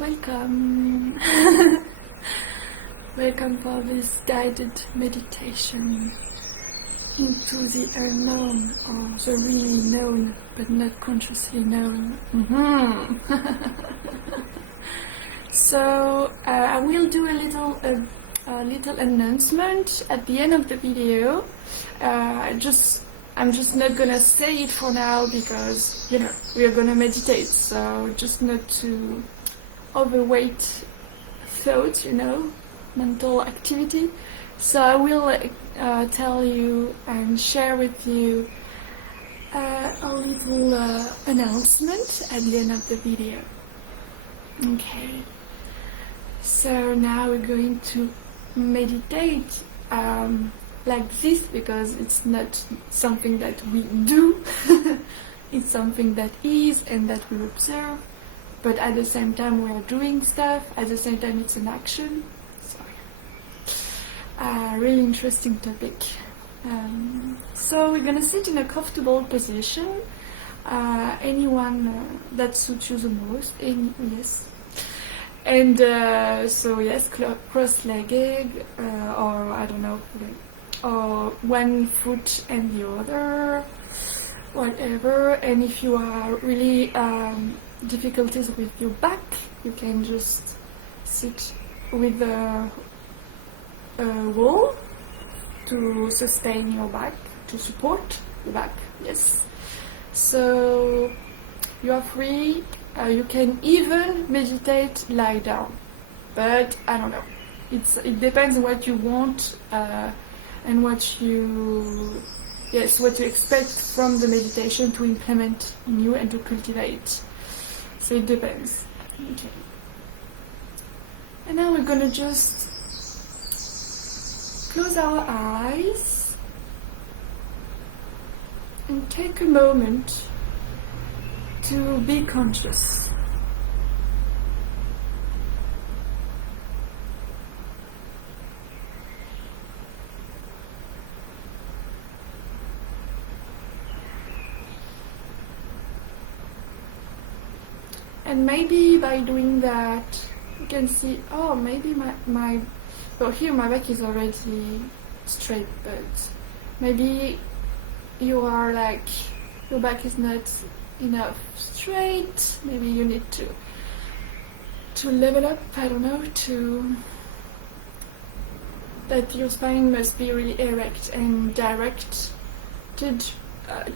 Welcome! Welcome for this guided meditation into the unknown, or the really known but not consciously known. So I will do a little announcement at the end of the video. I'm just not gonna say it for now because we are gonna meditate, so just not to overweight thought, mental activity. So I will tell you and share with you a little announcement at the end of the video. Okay, so now we're going to meditate like this because it's not something that we do. It's something that is and that we observe, but at the same time we are doing stuff, at the same time it's an action. Really interesting topic. So we're gonna sit in a comfortable position, anyone that suits you the most, yes. And so yes, cross-legged, or I don't know, or one foot and the other, whatever. And if you are really difficulties with your back, you can just sit with the wall to sustain your back, to support the back. Yes. So you are free. You can even meditate lie down, but I don't know. It depends what you want and what you expect from the meditation to implement in you and to cultivate. So it depends. Okay. And now we're gonna just close our eyes and take a moment to be conscious. And maybe by doing that, you can see, oh, maybe here my back is already straight, but maybe you are like, your back is not enough straight. Maybe you need to level up, I don't know, that your spine must be really erect and directed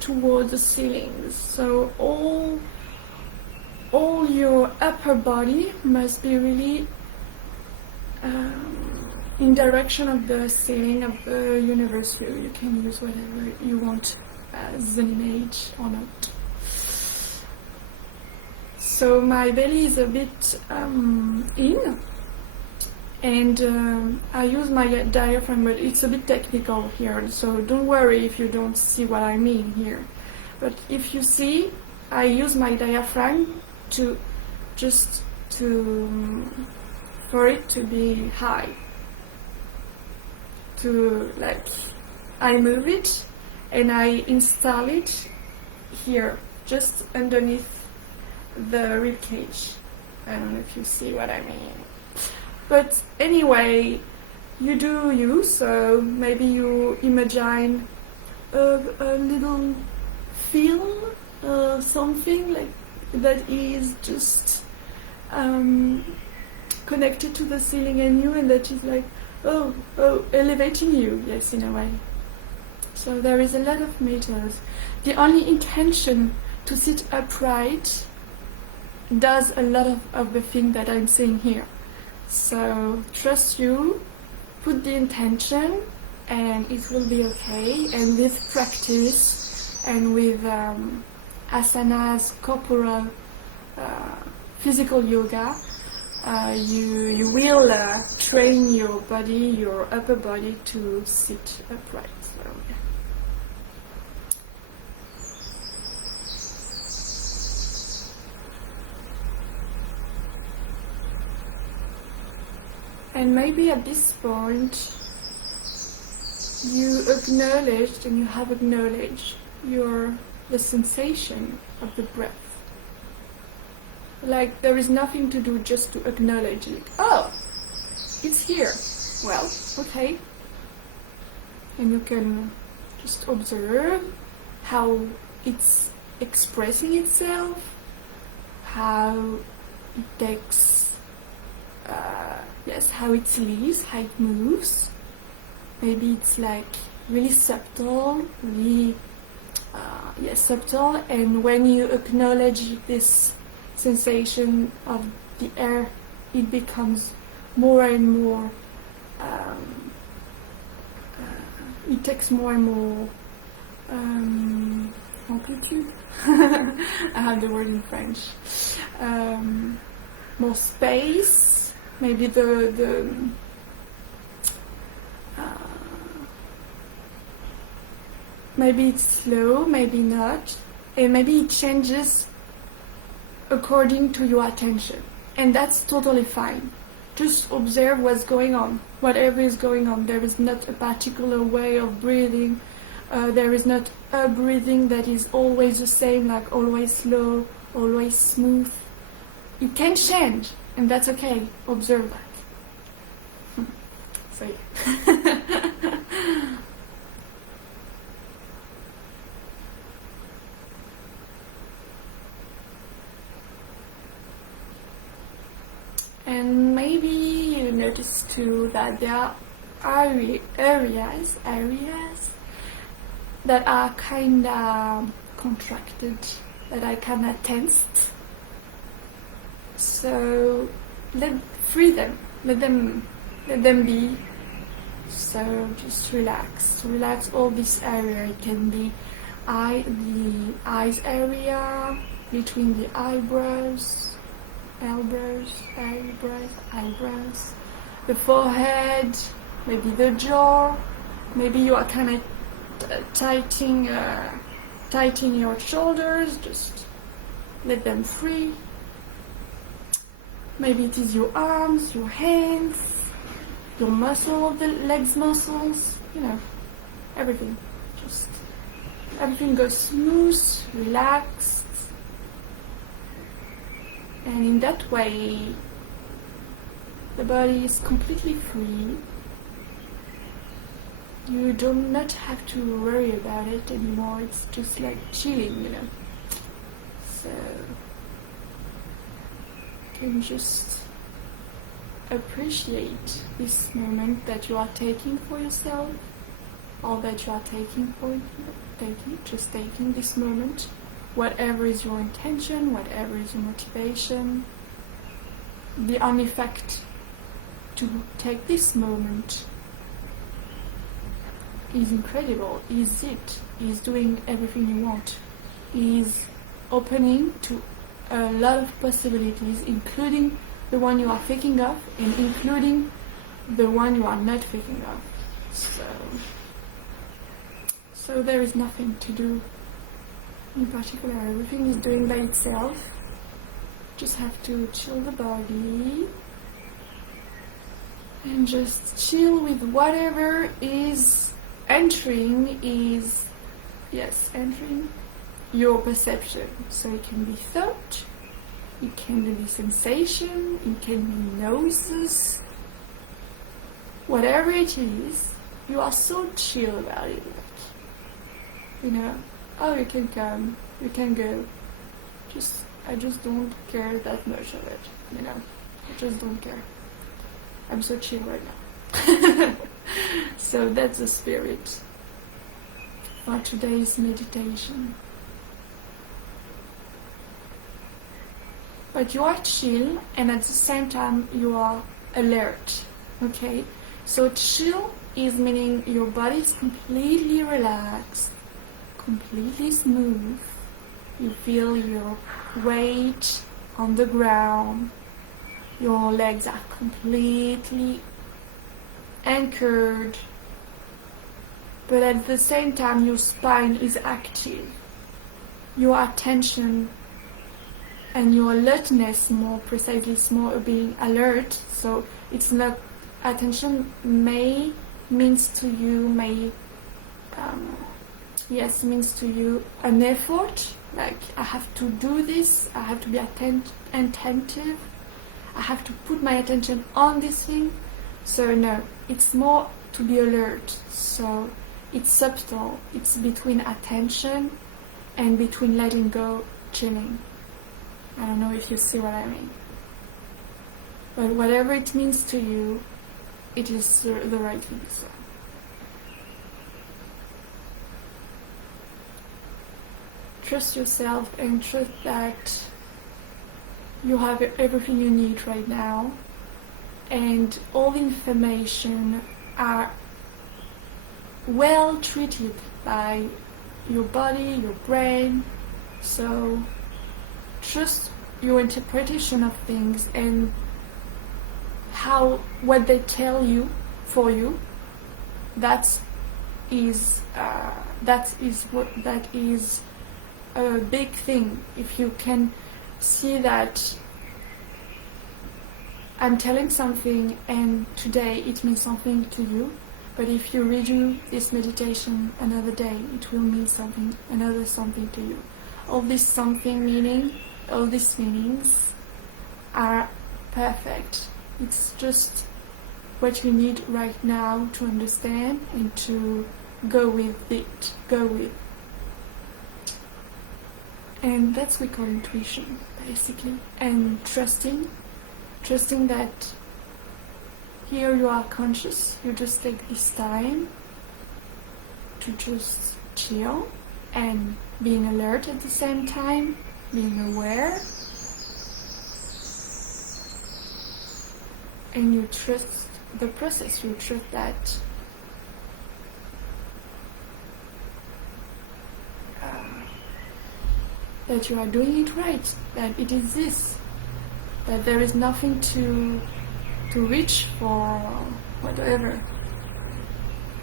towards the ceilings. So all your upper body must be really in direction of the ceiling of the universe. You can use whatever you want as an image or not. So my belly is a bit in, and I use my diaphragm, but it's a bit technical here, so don't worry if you don't see what I mean here. But if you see, I use my diaphragm for it to be high. I move it and I install it here, just underneath the rib cage. I don't know if you see what I mean. But anyway, you do you, so maybe you imagine a little film, something like that is just connected to the ceiling and you, and that is like, elevating you, yes, in a way. So there is a lot of methods. The only intention to sit upright does a lot of the thing that I'm saying here. So trust you, put the intention, and it will be okay. And with practice and with asanas, corporal, physical yoga, you will train your body, your upper body, to sit upright. So, yeah. And maybe at this point you acknowledged and you have acknowledged the sensation of the breath. Like there is nothing to do, just to acknowledge it. Oh, it's here. Well, okay. And you can just observe how it's expressing itself, how it takes, how it leaves, how it moves. Maybe it's like really subtle, really subtle, and when you acknowledge this sensation of the air, it becomes more and more, it takes more and more amplitude. I have the word in French. More space, maybe maybe it's slow, maybe not, and maybe it changes according to your attention, and that's totally fine. Just observe what's going on, whatever is going on. There is not a particular way of breathing. There is not a breathing that is always the same, like always slow, always smooth. It can change, and that's okay. Observe that. So yeah. And maybe you notice too that there are areas that are kind of contracted, that are kind of tensed. So free them, let them be. So just relax all this area. It can be the eyes area, between the eyebrows, the forehead, maybe the jaw. Maybe you are kind of tightening your shoulders. Just let them free. Maybe it is your arms, your hands, your muscle, the legs muscles, everything. Just everything goes smooth, relaxed. And in that way, the body is completely free. You do not have to worry about it anymore. It's just like chilling, So you can just appreciate this moment that you are taking for yourself, or that you are taking this moment. Whatever is your intention, whatever is your motivation, the only fact to take this moment is incredible, is doing everything you want, is opening to a lot of possibilities, including the one you are thinking of and including the one you are not thinking of. So there is nothing to do in particular. Everything is doing by itself. Just have to chill the body and just chill with whatever is entering your perception. So it can be thought, it can be sensation, it can be noises, whatever it is. You are so chill about it, oh, you can come, you can go. I just don't care that much of it, I just don't care. I'm so chill right now. So that's the spirit for today's meditation. But you are chill, and at the same time you are alert, okay? So chill is meaning your body is completely relaxed, completely smooth. You feel your weight on the ground. Your legs are completely anchored. But at the same time, your spine is active. Your attention and your alertness, more precisely, is more being alert. So it's not attention means to you an effort, like I have to do this, I have to be attentive, I have to put my attention on this thing. So no, it's more to be alert. So it's subtle, it's between attention and between letting go, chilling. I don't know if you see what I mean. But whatever it means to you, it is the right thing. So. Trust yourself and trust that you have everything you need right now, and all the information are well treated by your body, your brain. So trust your interpretation of things and what they tell you for you. That is a big thing. If you can see that I'm telling something and today it means something to you, but if you redo this meditation another day, it will mean something to you. All these meanings are perfect. It's just what you need right now to understand and to go with it. And that's what we call intuition, basically. And trusting that here you are conscious, you just take this time to just chill and being alert at the same time, being aware. And you trust the process, you trust that that you are doing it right, that it is this, that there is nothing to reach for, whatever.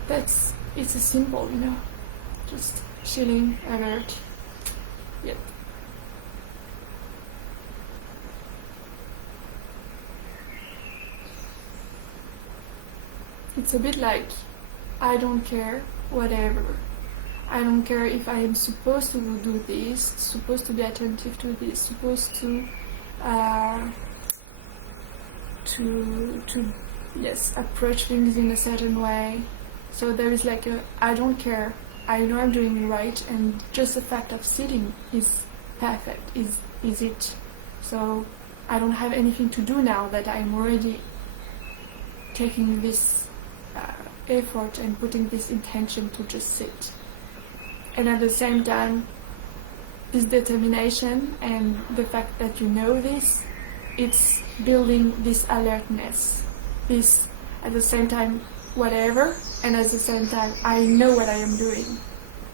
It's a simple, just chilling, alert. Yep. It's a bit like, I don't care, whatever. I don't care if I am supposed to do this, supposed to be attentive to this, supposed to approach things in a certain way. So there is like I don't care. I know I'm doing it right, and just the fact of sitting is perfect. Is it? So I don't have anything to do now that I'm already taking this effort and putting this intention to just sit. And at the same time, this determination and the fact that you know this, it's building this alertness. This, at the same time, whatever, and at the same time, I know what I am doing.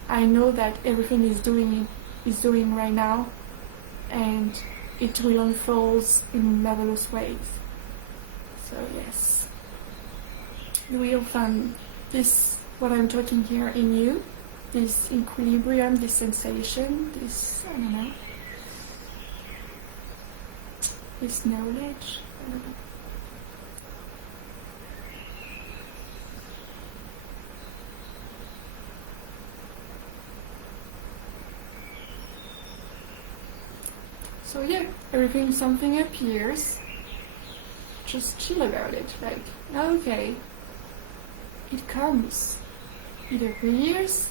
I know that everything is doing right now, and it will unfold in marvelous ways. So yes, you will find this, what I'm talking here, in you. This equilibrium, this sensation, this, I don't know, this knowledge, I don't know. So yeah, something appears, just chill about it, like, okay, it comes, it appears,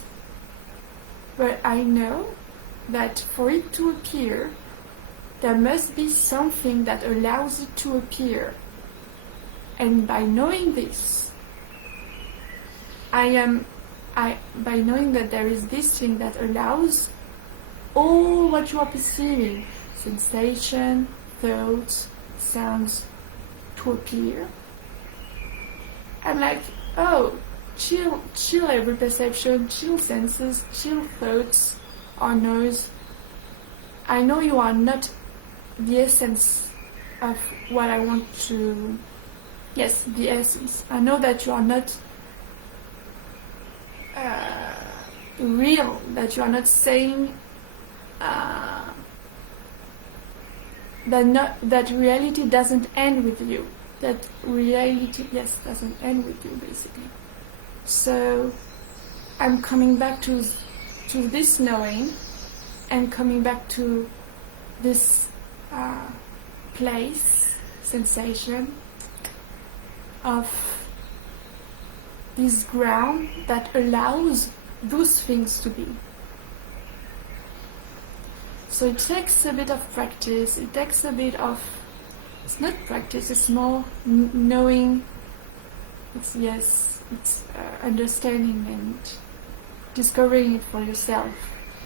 but I know that for it to appear, there must be something that allows it to appear. And by knowing this, by knowing that there is this thing that allows all what you are perceiving, sensation, thoughts, sounds, to appear, I'm like, oh, chill every perception, chill senses, chill thoughts or noise. I know you are not the essence of what I want to... Yes, the essence. I know that you are not real, that you are not saying that reality doesn't end with you. That reality, doesn't end with you, basically. So I'm coming back to this knowing and coming back to this place, sensation of this ground that allows those things to be. So it takes a bit of practice, it takes a bit of, it's not practice, it's more knowing, it's understanding and discovering it for yourself,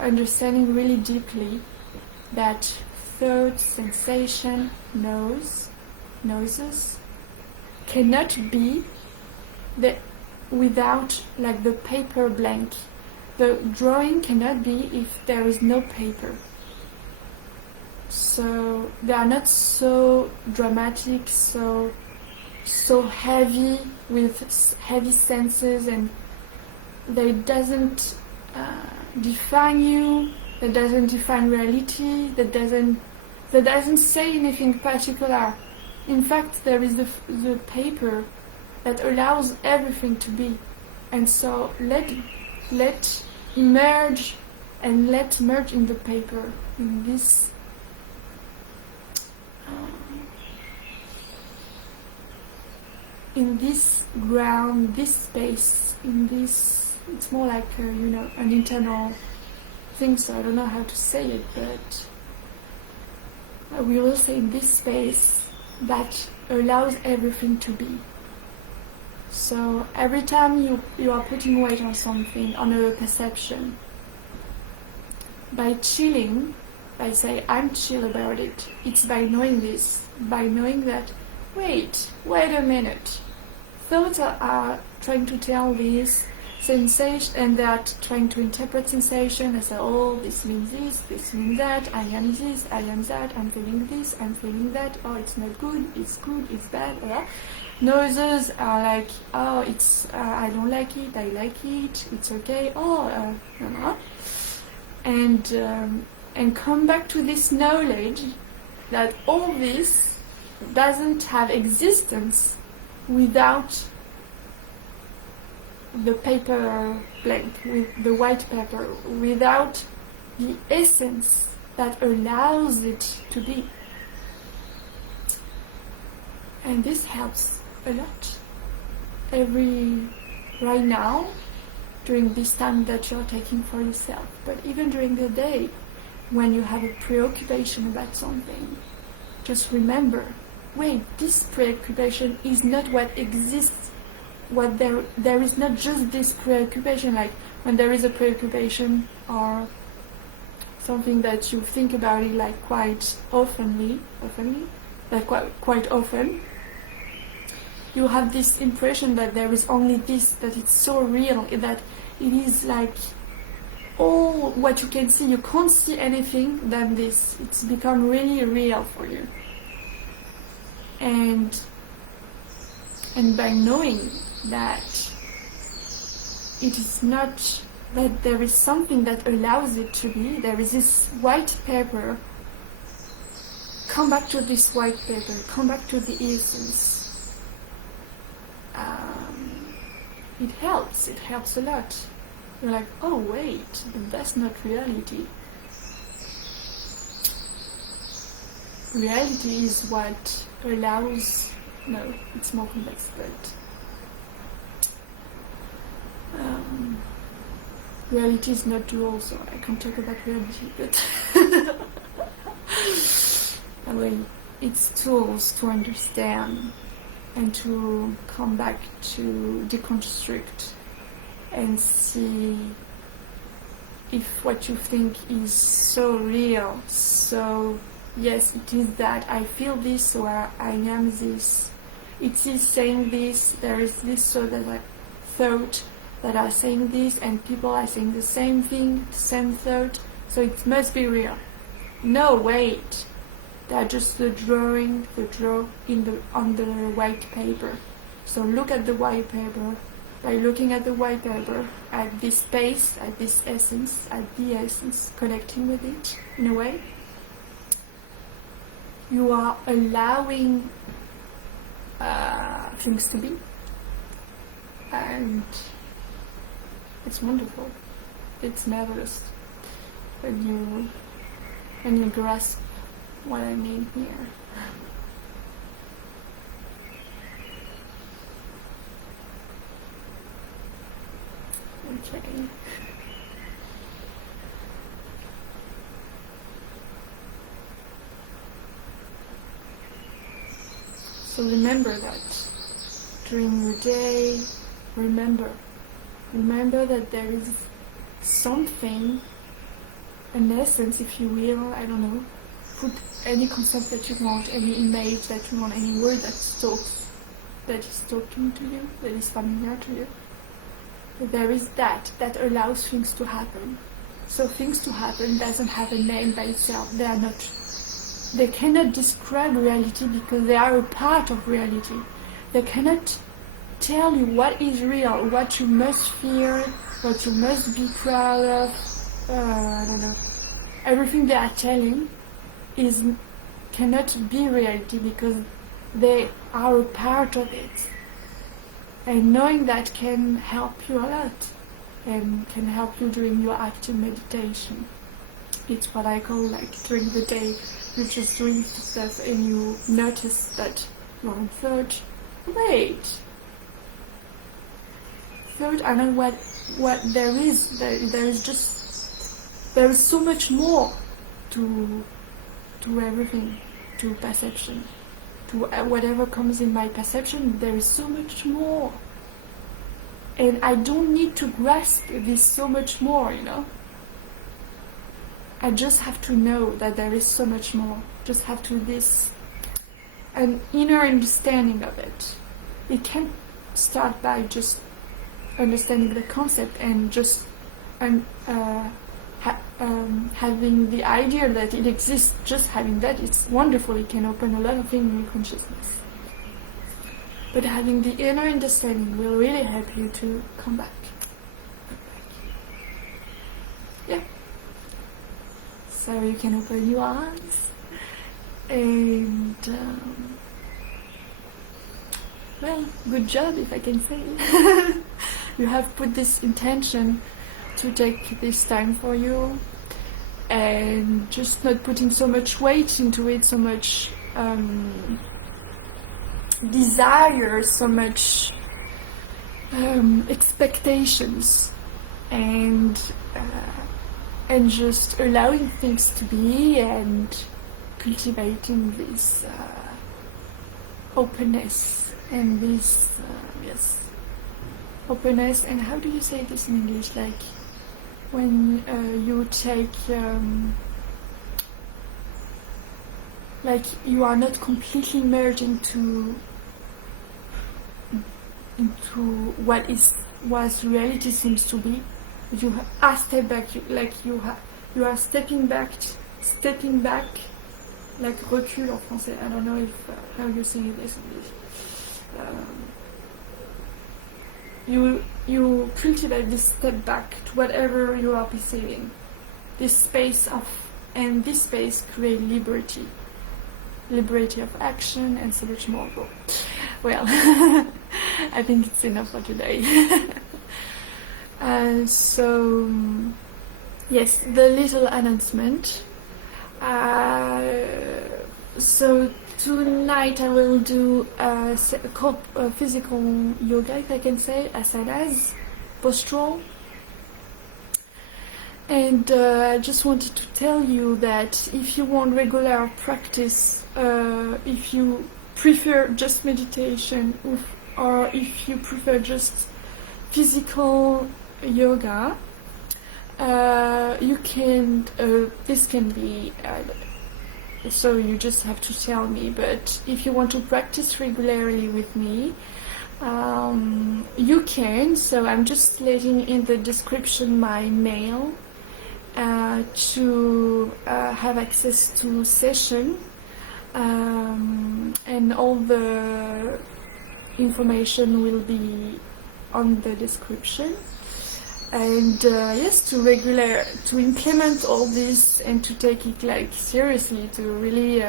understanding really deeply that thought, sensation, noises cannot be without like the paper blank. The drawing cannot be if there is no paper. So they are not so dramatic, so heavy with heavy senses, and they doesn't define you. That doesn't define reality. That doesn't say anything particular. In fact, there is the paper that allows everything to be, and so let merge in the paper, in this ground, this space, in this. It's more like an internal thing. So I don't know how to say it, but we will say in this space that allows everything to be. So every time you are putting weight on something, on a perception, by chilling, by saying I'm chill about it, it's by knowing this, by knowing that, wait a minute, thoughts are trying to tell this sensation, and they are trying to interpret sensation and say, oh, this means this means that, I am this, I am that, I'm feeling this, I'm feeling that, oh, it's not good, it's bad, Noises are like, oh, it's I don't like it, I like it, it's okay, and come back to this knowledge that all this doesn't have existence without the paper blank, with the white paper, without the essence that allows it to be. And this helps a lot. Right now, during this time that you're taking for yourself, but even during the day, when you have a preoccupation about something, just remember, wait, this preoccupation is not what exists. What there is not just this preoccupation, like when there is a preoccupation or something that you think about it like quite often, you have this impression that there is only this, that it's so real, that it is like all what you can see. You can't see anything than this. It's become really real for you. And by knowing that it is not, that there is something that allows it to be, there is this white paper, come back to this white paper, come back to the essence. It helps a lot. You're like, oh wait, that's not reality. Reality is what allows, no, it's more complex, but reality is not dual, so I can't talk about reality, but anyway, it's tools to understand and to come back to deconstruct and see if what you think is so real, so yes, it is that, I feel this, so I am this, it is saying this, there is this sort of like thought that are saying this, and people are saying the same thing, the same thought, so it must be real. No, wait, they are just the draw on the white paper. So look at the white paper. By looking at the white paper, at this space, at this essence, at the essence, connecting with it in a way, you are allowing things to be, and it's wonderful. It's marvelous. when you grasp what I mean here. Okay. So remember that during your day, remember that there is something, an essence, if you will, I don't know, put any concept that you want, any image that you want, any word that is talking to you, that is familiar to you. There is that allows things to happen. So things to happen doesn't have a name by itself. They cannot describe reality because they are a part of reality. They cannot tell you what is real, what you must fear, what you must be proud of. I don't know. Everything they are telling cannot be reality because they are a part of it. And knowing that can help you a lot and can help you during your active meditation. It's what I call like during the day, you're just doing stuff and you notice that you're in thought. Wait, thought, I know what there is. There is so much more to everything, to perception. To whatever comes in my perception, there is so much more. And I don't need to grasp this so much more, you know. I just have to know that there is so much more. Just have to this an inner understanding of it. It can't start by just understanding the concept and just having the idea that it exists. Just having that, it's wonderful. It can open a lot of things in your consciousness. But having the inner understanding will really help you to come back. Yeah. So you can open your eyes and well, good job, if I can say. You have put this intention to take this time for you and just not putting so much weight into it, so much desire, so much expectations, and just allowing things to be and cultivating this openness and this openness. And how do you say this in English? Like when you take like you are not completely merged into what reality seems to be. You are step back, you are stepping back, like recul en français. I don't know if how you say this in English. You cultivate this step back to whatever you are perceiving. This space and this space create liberty of action and so much more. Well, I think it's enough for today. So yes, the little announcement. So tonight I will do physical yoga, if I can say, asanas, postural. And I just wanted to tell you that if you want regular practice, if you prefer just meditation, or if you prefer just physical yoga, you can, this can be, so you just have to tell me, but if you want to practice regularly with me, you can. So I'm just letting in the description my mail to have access to session, and all the information will be on the description. And yes, to implement all this and to take it like seriously, to really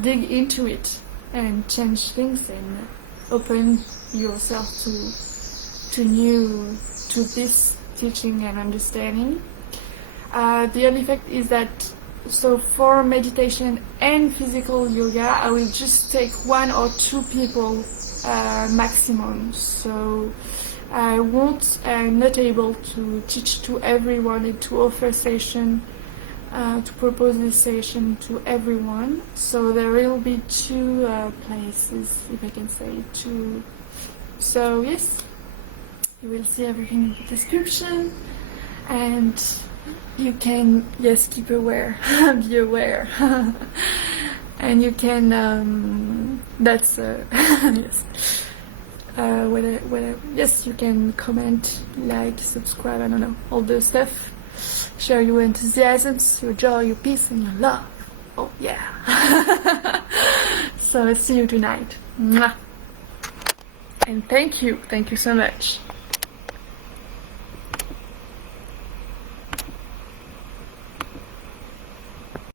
dig into it and change things and open yourself to this teaching and understanding. The only fact is that, so for meditation and physical yoga, I will just take 1 or 2 people maximum. So I won't, I'm not able to teach to everyone and to offer session, to propose this session to everyone. So there will be 2 places, if I can say, 2. So yes, you will see everything in the description, and you can, yes, keep aware, be aware, and you can, that's, yes, yes, you can comment, like, subscribe, I don't know, all those stuff, share your enthusiasms, your joy, your peace, and your love. Oh yeah. So see you tonight. Mwah. And thank you so much.